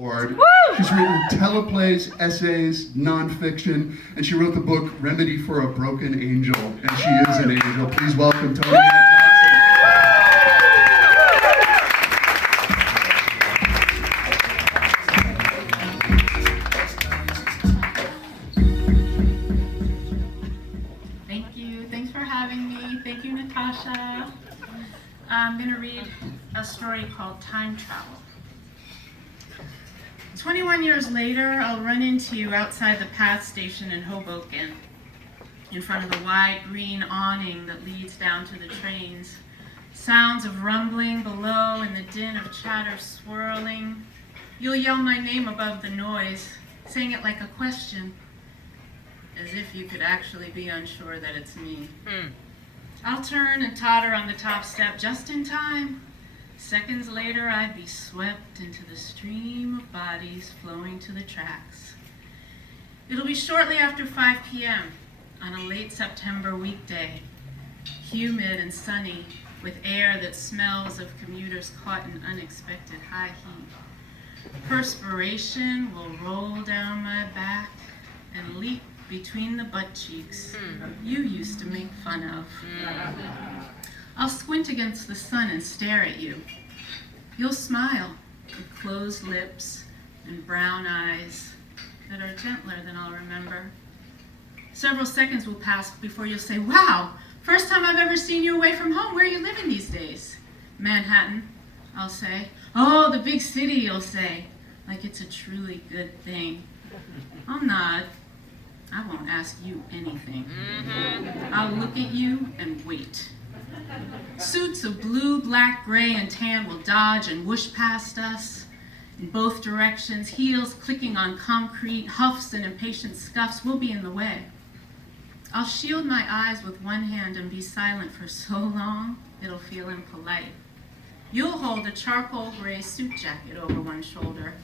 Award. She's written teleplays, essays, nonfiction, and she wrote the book Remedy for a Broken Angel, and she is an angel. Please welcome Toni Ann Johnson. Thank you. Thanks for having me. Thank you, Natasha. I'm going to read a story called Time Travel. 21 years later, I'll run into you outside the PATH station in Hoboken, in front of the wide green awning that leads down to the trains. Sounds of rumbling below and the din of chatter swirling. You'll yell my name above the noise, saying it like a question, as if you could actually be unsure that it's me. I'll turn and totter on the top step just in time. Seconds later, I'd be swept into the stream of bodies flowing to the tracks. It'll be shortly after 5 p.m. on a late September weekday, humid and sunny, with air that smells of commuters caught in unexpected high heat. Perspiration will roll down my back and leak between the butt cheeks you used to make fun of. I'll squint against the sun and stare at you. You'll smile with closed lips and brown eyes that are gentler than I'll remember. Several seconds will pass before you'll say, "Wow, first time I've ever seen you away from home. Where are you living these days?" "Manhattan," I'll say. "Oh, the big city," you'll say, like it's a truly good thing. I'll nod. I won't ask you anything. I'll look at you and wait. Suits of blue, black, gray, and tan will dodge and whoosh past us in both directions, heels clicking on concrete, huffs and impatient scuffs will be in the way. I'll shield my eyes with one hand and be silent for so long, it'll feel impolite. You'll hold a charcoal gray suit jacket over one shoulder,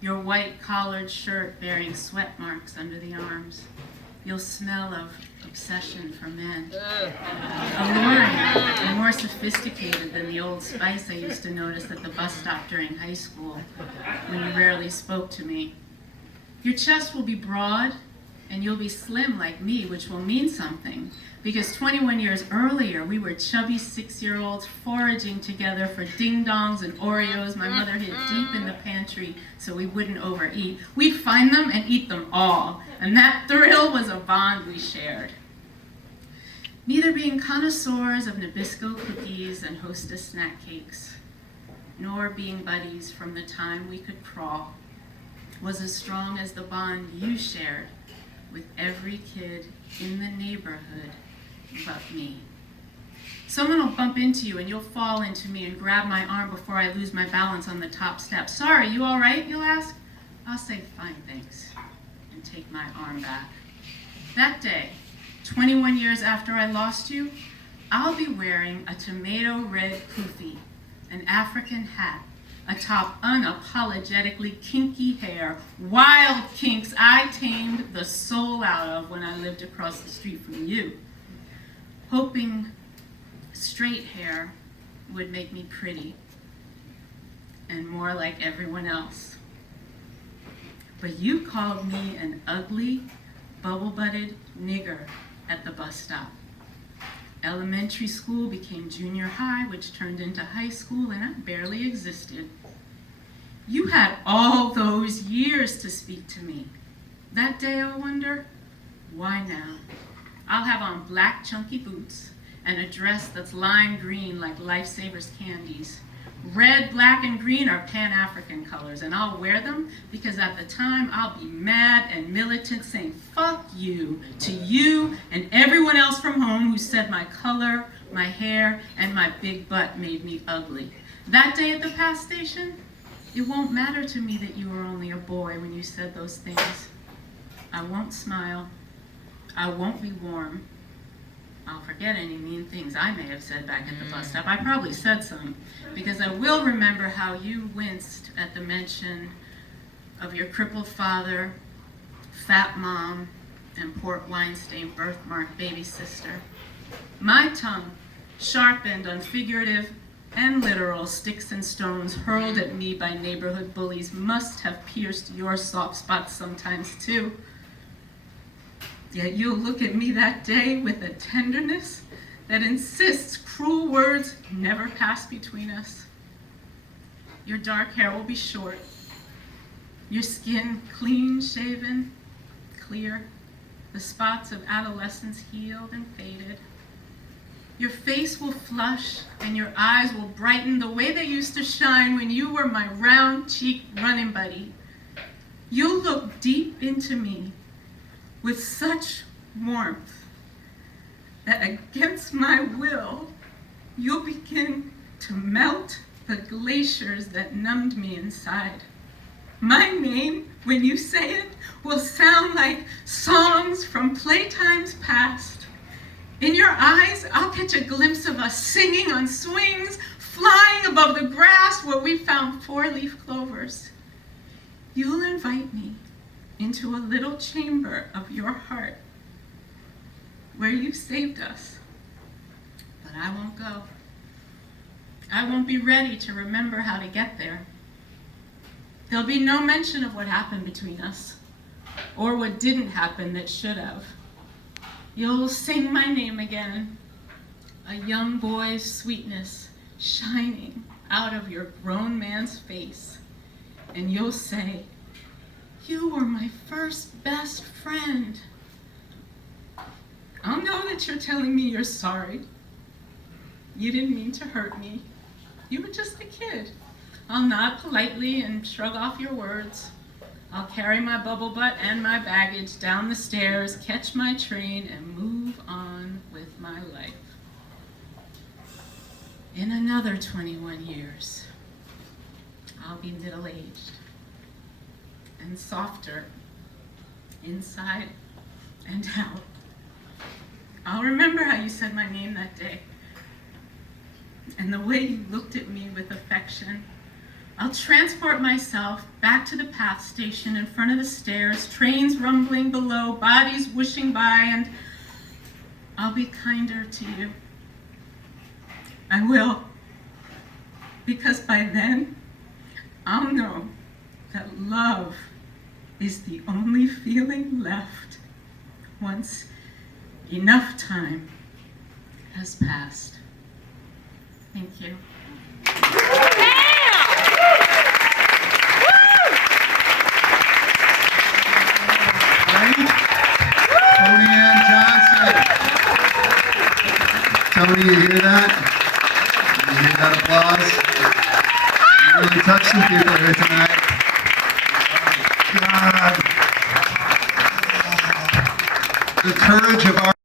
your white collared shirt bearing sweat marks under the arms. You'll smell of obsession for men. Alluring and more sophisticated than the Old Spice I used to notice at the bus stop during high school when you rarely spoke to me. Your chest will be broad and you'll be slim like me, which will mean something, because 21 years earlier we were chubby 6-year-olds foraging together for ding-dongs and Oreos my mother hid deep in the pantry so we wouldn't overeat. We'd find them and eat them all, and that thrill was a bond we shared. Neither being connoisseurs of Nabisco cookies and Hostess snack cakes, nor being buddies from the time we could crawl, was as strong as the bond you shared with every kid in the neighborhood but me. Someone will bump into you and you'll fall into me and grab my arm before I lose my balance on the top step. "Sorry, you all right?" you'll ask. I'll say, "Fine, thanks," and take my arm back. That day, 21 years after I lost you, I'll be wearing a tomato red kufi, an African hat, atop unapologetically kinky hair, wild kinks I tamed the soul out of when I lived across the street from you, hoping straight hair would make me pretty and more like everyone else. But you called me an ugly, bubble-butted nigger at the bus stop. Elementary school became junior high, which turned into high school, and I barely existed. You had all those years to speak to me. That day, I wonder, why now? I'll have on black chunky boots and a dress that's lime green like Lifesavers candies. Red, black, and green are Pan-African colors, and I'll wear them because at the time I'll be mad and militant, saying fuck you to you and everyone else from home who said my color, my hair, and my big butt made me ugly. That day at the PATH station, it won't matter to me that you were only a boy when you said those things. I won't smile. I won't be warm. I'll forget any mean things I may have said back at the bus stop. I probably said some, because I will remember how you winced at the mention of your crippled father, fat mom, and port wine-stained birthmark baby sister. My tongue sharpened on figurative and literal sticks and stones hurled at me by neighborhood bullies must have pierced your soft spots sometimes too. Yet you'll look at me that day with a tenderness that insists cruel words never pass between us. Your dark hair will be short, your skin clean shaven, clear, the spots of adolescence healed and faded. Your face will flush and your eyes will brighten the way they used to shine when you were my round-cheeked running buddy. You'll look deep into me with such warmth that against my will, you'll begin to melt the glaciers that numbed me inside. My name, when you say it, will sound like songs from playtimes past. In your eyes, I'll catch a glimpse of us singing on swings, flying above the grass where we found four-leaf clovers. You'll invite me into a little chamber of your heart where you saved us, but I won't go. I won't be ready to remember how to get there. There'll be no mention of what happened between us, or what didn't happen that should have. You'll sing my name again, a young boy's sweetness shining out of your grown man's face, and you'll say, "You were my first best friend." I'll know that you're telling me you're sorry. You didn't mean to hurt me. You were just a kid. I'll nod politely and shrug off your words. I'll carry my bubble butt and my baggage down the stairs, catch my train, and move on with my life. In another 21 years, I'll be middle-aged and softer inside and out. I'll remember how you said my name that day and the way you looked at me with affection. I'll transport myself back to the PATH station in front of the stairs, trains rumbling below, bodies whooshing by, and I'll be kinder to you. I will, because by then, I'll know that love is the only feeling left once enough time has passed. Thank you. Toni Ann Johnson. Toni, you hear that? You hear that applause? You really touched some people here tonight. Oh, God. The courage of our